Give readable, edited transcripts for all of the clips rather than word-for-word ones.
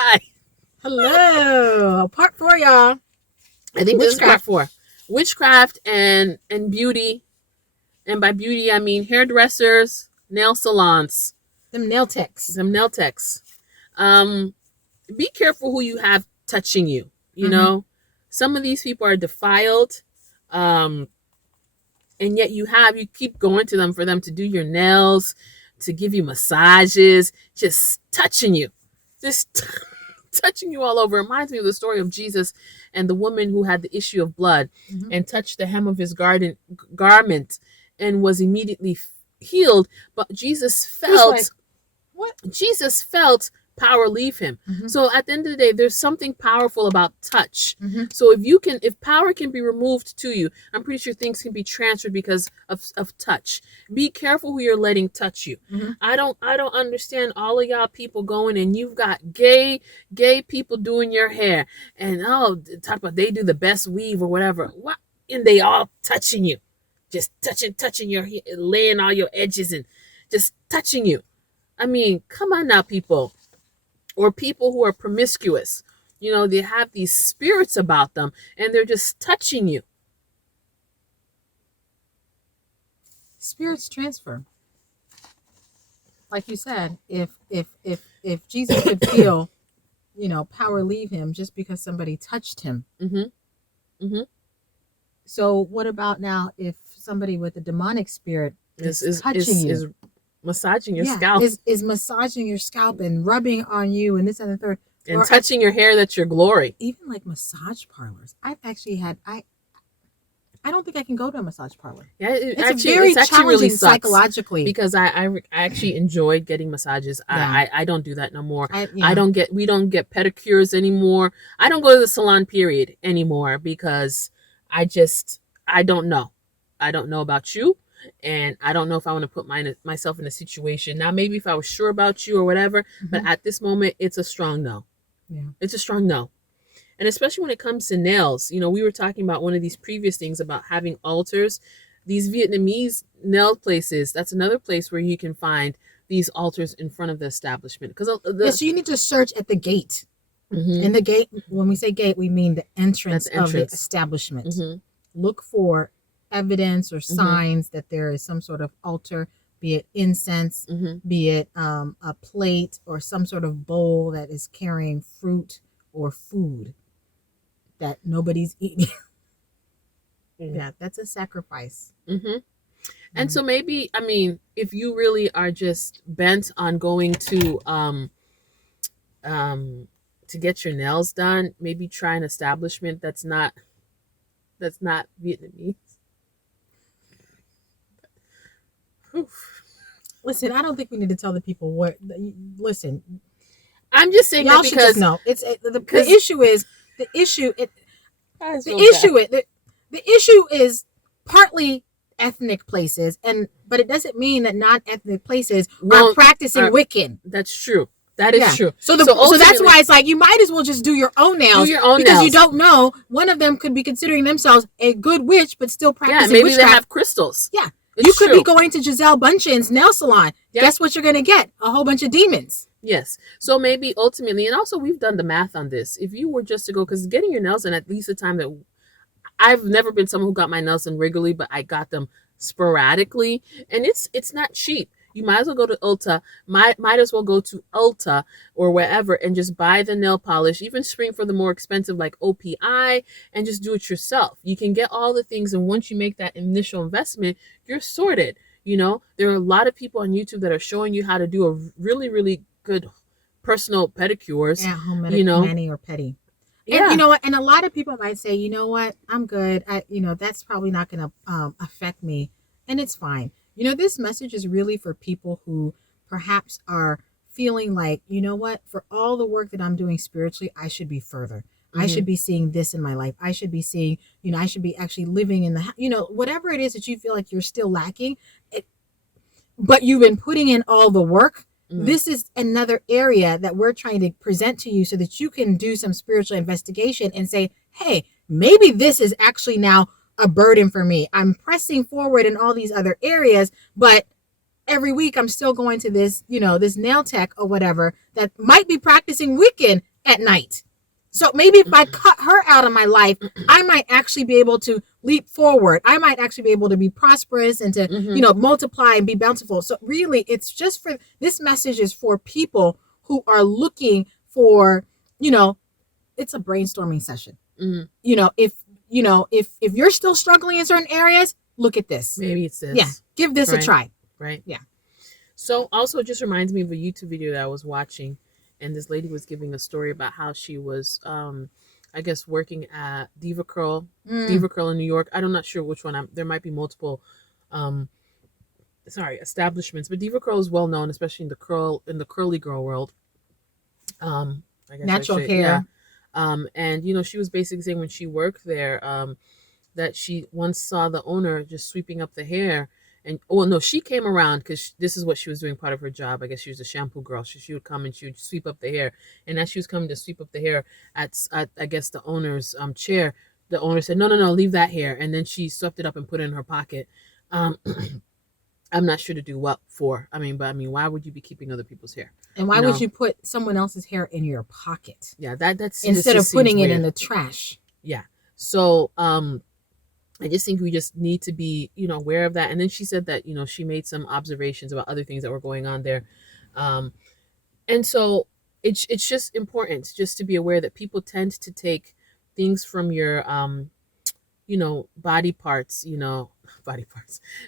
Hi. Hello. Part 4, y'all. I think this is part 4. Witchcraft and beauty. And by beauty, I mean hairdressers, nail salons. Them nail techs. Be careful who you have touching you. You know, some of these people are defiled. And yet you keep going to them for them to do your nails, to give you massages, just touching you. Touching you all over. It reminds me of the story of Jesus and the woman who had the issue of blood and touched the hem of his garment and was immediately healed. But Jesus felt power leave him. So at the end of the day, there's something powerful about touch. So if power can be removed to you, I'm pretty sure things can be transferred because of touch. Be careful who you're letting touch you. I don't understand all of y'all people going and you've got gay people doing your hair and talk about they do the best weave or whatever. What? And they all touching you, just touching your hair, laying all your edges and just touching you. I mean, come on now, people. Or people who are promiscuous, they have these spirits about them and they're just touching you. Spirits transfer. Like you said, if Jesus could feel, power leave him just because somebody touched him. So what about now if somebody with a demonic spirit is touching you? Is massaging your scalp. Is massaging your scalp and rubbing on you and this and the third. And touching your hair, that's your glory. Even like massage parlors. I've actually had, I don't think I can go to a massage parlor. Yeah, it's actually very challenging really psychologically. Because I actually enjoyed getting massages. Yeah. I don't do that no more. We don't get pedicures anymore. I don't go to the salon period anymore because I don't know. I don't know about you. And I don't know if I want to put myself in a situation. Now, maybe if I was sure about you or whatever, but at this moment, it's a strong no. Yeah. It's a strong no. And especially when it comes to nails, we were talking about one of these previous things about having altars. These Vietnamese nail places, that's another place where you can find these altars in front of the establishment. So you need to search at the gate. And the gate, when we say gate, we mean the entrance of the establishment. Look for evidence or signs that there is some sort of altar, be it incense, be it a plate or some sort of bowl that is carrying fruit or food that nobody's eating. Yeah, that's a sacrifice. And so maybe, if you really are just bent on going to get your nails done, maybe try an establishment that's not Vietnamese. Listen, I don't think we need to tell the people what. Listen, I'm just saying y'all that because no, it's the issue is the issue is partly ethnic places, but it doesn't mean that non-ethnic places are practicing Wiccan. That's true. That is true. So that's why it's like you might as well just do your own nails. Because you don't know. One of them could be considering themselves a good witch, but still practicing maybe witchcraft. They have crystals. Yeah. You could be going to Giselle Bundchen's nail salon. Yep. Guess what you're going to get? A whole bunch of demons. Yes. So maybe ultimately, and also we've done the math on this. If you were just to go, because getting your nails done at least the time that I've never been someone who got my nails done regularly, but I got them sporadically, and it's not cheap. You might as well go to Ulta, might as well go to Ulta or wherever and just buy the nail polish, even spring for the more expensive like OPI, and just do it yourself. You can get all the things, and once you make that initial investment, you're sorted. There are a lot of people on YouTube that are showing you how to do a really, really good personal pedicures. Yeah, home mani or pedi. Yeah. And and a lot of people might say, you know what, I'm good. That's probably not going to affect me, and it's fine. This message is really for people who perhaps are feeling like, you know what, for all the work that I'm doing spiritually, I should be further. I should be seeing this in my life. I should be seeing, I should be actually living in the, whatever it is that you feel like you're still lacking, but you've been putting in all the work. This is another area that we're trying to present to you so that you can do some spiritual investigation and say, hey, maybe this is actually now a burden for me. I'm pressing forward in all these other areas, but every week I'm still going to this, this nail tech or whatever that might be practicing Wiccan at night. So maybe if I cut her out of my life, I might actually be able to leap forward. I might actually be able to be prosperous and to, multiply and be bountiful. So really, it's just for, this message is for people who are looking for, it's a brainstorming session. If you're still struggling in certain areas, look at this. Maybe it's this. Yeah. Give this a try. Right. Yeah. So also it just reminds me of a YouTube video that I was watching. And this lady was giving a story about how she was, I guess, working at Diva Curl in New York. I'm not sure which one. There might be multiple, establishments. But Diva Curl is well known, especially in the curly girl world. I guess natural hair. Yeah. And she was basically saying when she worked there, that she once saw the owner just sweeping up the hair. And she came around because this is what she was doing, part of her job. I guess she was a shampoo girl. She would come and she would sweep up the hair. And as she was coming to sweep up the hair at I guess the owner's chair, the owner said, no, leave that hair. And then she swept it up and put it in her pocket. I'm not sure to do what for. But why would you be keeping other people's hair? And why would you put someone else's hair in your pocket? Yeah, that's instead of putting it in the trash. Yeah. So I just think we just need to be, aware of that. And then she said that, she made some observations about other things that were going on there. And so it's just important just to be aware that people tend to take things from your, body parts,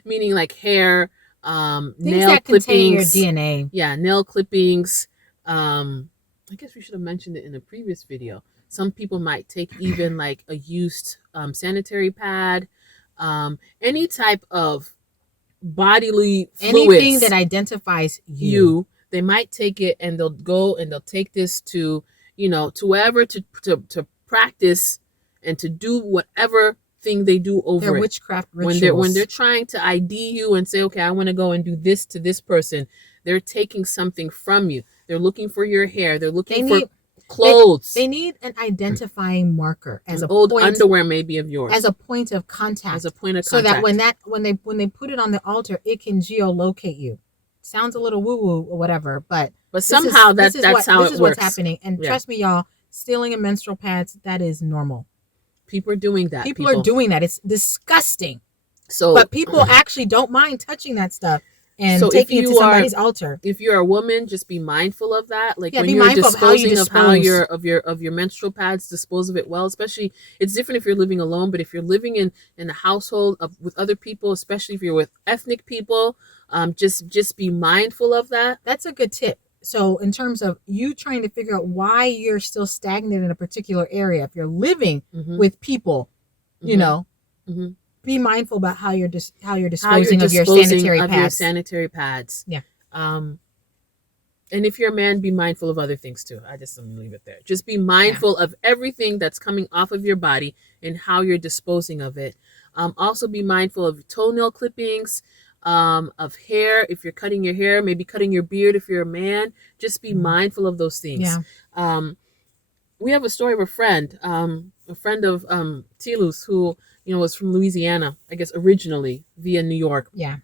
meaning like hair, things nail that clippings, contain your DNA. Yeah, nail clippings. I guess we should have mentioned it in a previous video. Some people might take even like a used sanitary pad, any type of bodily fluids, anything that identifies you. They might take it and they'll go and they'll take this to, to wherever to practice and to do whatever thing they do over their it. Witchcraft rituals. When they're trying to ID you and say, okay, I want to go and do this to this person, they're taking something from you. They're looking for your hair. They're looking for clothes. They need an identifying marker as an old underwear maybe of yours, as a point of contact. As a point of so contact. that when they put it on the altar, it can geolocate you. Sounds a little woo woo or whatever, but somehow that's how it works. This is what's happening, and trust me, y'all, stealing a menstrual pads, that is normal. People are doing that. People are doing that. It's disgusting. So, but people actually don't mind touching that stuff and taking it to somebody's altar. If you're a woman, just be mindful of that. Like when be you're mindful disposing of how your menstrual pads, dispose of it well. Especially, it's different if you're living alone, but if you're living in a household with other people, especially if you're with ethnic people, just be mindful of that. That's a good tip. So in terms of you trying to figure out why you're still stagnant in a particular area, if you're living with people, be mindful about how you're disposing of your sanitary pads. Yeah. And if you're a man, be mindful of other things too. I'm gonna leave it there. Just be mindful of everything that's coming off of your body and how you're disposing of it. Also be mindful of toenail clippings, of hair. If you're cutting your hair, maybe cutting your beard. If you're a man, just be mindful of those things. Yeah. We have a story of a friend of Tilu's who, was from Louisiana, I guess originally via New York. Yeah.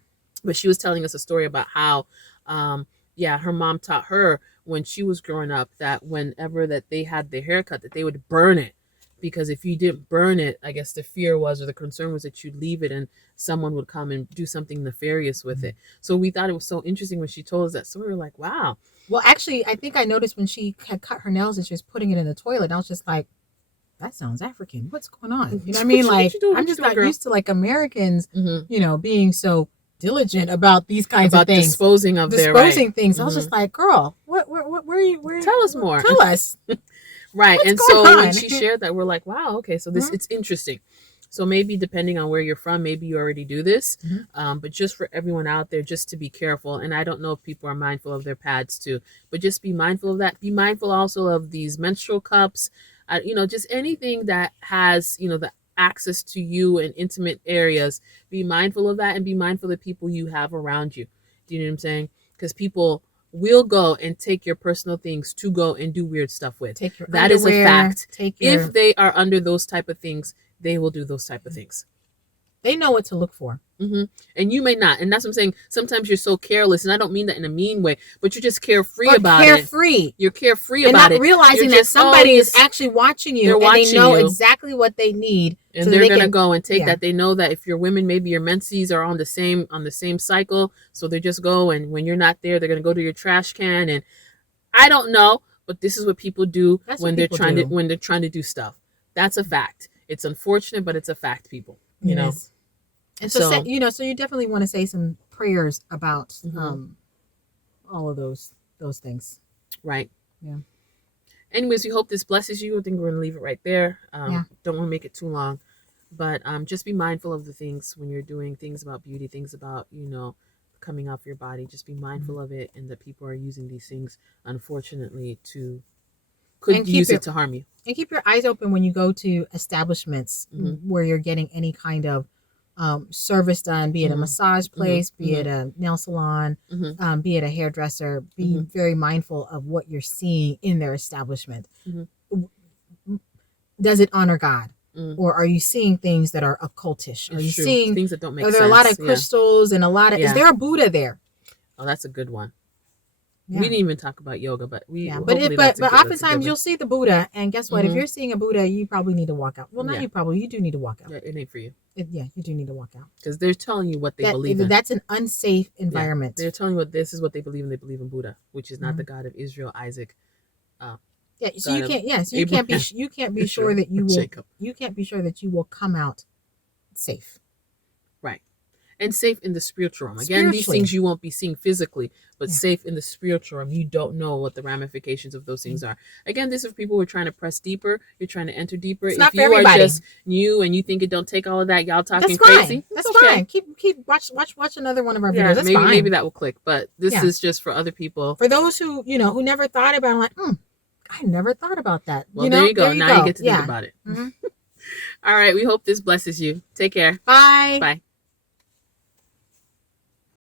But she was telling us a story about how, her mom taught her when she was growing up that whenever that they had their haircut, that they would burn it. Because if you didn't burn it, I guess the fear was, or the concern was, that you'd leave it and someone would come and do something nefarious with it. So we thought it was so interesting when she told us that. So we were like, wow. Well, actually, I think I noticed when she had cut her nails and she was putting it in the toilet, I was just like, that sounds African. What's going on? You know what I mean? Like, I'm just not used to like Americans, being so diligent about these kinds of things. Disposing things. I was just like, girl, where are you? Tell us more. Tell us. Right. What's and so on? when she shared that, we're like, wow, okay, so this, it's interesting. So maybe depending on where you're from, maybe you already do this. But just for everyone out there, just to be careful. And I don't know if people are mindful of their pads too, but just be mindful of that. Be mindful also of these menstrual cups, just anything that has, the access to you in intimate areas. Be mindful of that, and be mindful of the people you have around you. Do you know what I'm saying? Because people will go and take your personal things to go and do weird stuff with. That is a fact. If they are under those type of things, they will do those type of things. They know what to look for. And you may not. And that's what I'm saying. Sometimes you're so careless, and I don't mean that in a mean way, but you're just carefree about it. You're carefree about it. And not realizing that somebody is actually watching you, and they know exactly what they need. And they're going to go and take that. They know that if you're women, maybe your menses are on the same cycle. So they just go, and when you're not there, they're going to go to your trash can. And I don't know, but this is what people do when they're trying to do stuff. That's a fact. It's unfortunate, but it's a fact, people. You know. And so you definitely want to say some prayers about all of those things. Right. Yeah. Anyways, we hope this blesses you. I think we're going to leave it right there. Don't want to make it too long, but just be mindful of the things when you're doing things about beauty, things about, coming off your body. Just be mindful of it, and that people are using these things, unfortunately, to use it to harm you. And keep your eyes open when you go to establishments where you're getting any kind of service done, be it a massage place, be it a nail salon, be it a hairdresser. Be very mindful of what you're seeing in their establishment. Does it honor God? Or are you seeing things that are occultish? Are you seeing things that don't make sense? Are there a lot of crystals and a lot of, is there a Buddha there? Oh, that's a good one. Yeah. We didn't even talk about yoga, but but oftentimes you'll see the Buddha, and guess what? If you're seeing a Buddha, you probably need to walk out. Well, not you do need to walk out. Yeah, it ain't for you. You do need to walk out because they're telling you what they believe in. That's an unsafe environment. They're telling you this is what they believe in. They believe in Buddha, which is not the God of Israel, Isaac. So you can't. Yes, you can't be. You can't be sure that you will. Jacob. You can't be sure that you will come out safe. Right. And safe in the spiritual realm. Again, these things you won't be seeing physically, but safe in the spiritual realm. You don't know what the ramifications of those things are. Again, this is for people who are trying to press deeper. You're trying to enter deeper. It's not for everybody. Are just new and you think it don't take all of that, y'all talking crazy. That's fine. Keep watch another one of our videos. That's fine. Maybe that will click. But this is just for other people. For those who who never thought about it, like, I never thought about that. Well, there you go. Now you get to think about it. All right. We hope this blesses you. Take care. Bye. Bye.